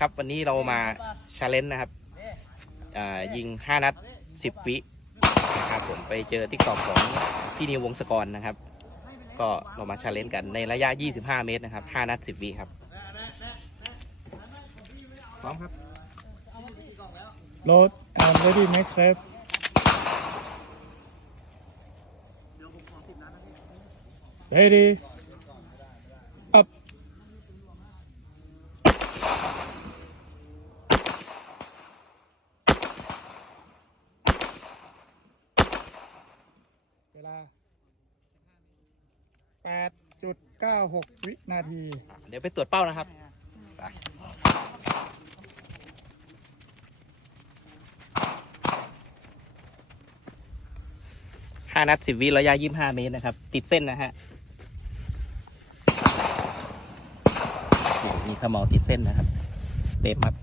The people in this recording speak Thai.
ครับวันนี้เรามาชาเลนจ์นะครับยิง 5 นัด 10 วินะครับผมไปเจอทิกตอกของพี่นิววงศกรนะครับ ก็เรามาชาเลนจ์กันในระยะ 25 เมตรนะครับ 5 นัด 10 วิครับพร้อมครับ Load and ready make set. Ready. Up. เวลา 8.96 วินาที เดี๋ยวไปตรวจเป้านะครับไปห้านัดสิบวิระยะยี่สิบห้าเมตรนะครับ ติดเส้นนะฮะโอ้โหมีขมเหลาติดเส้นนะครับ เต็มครับ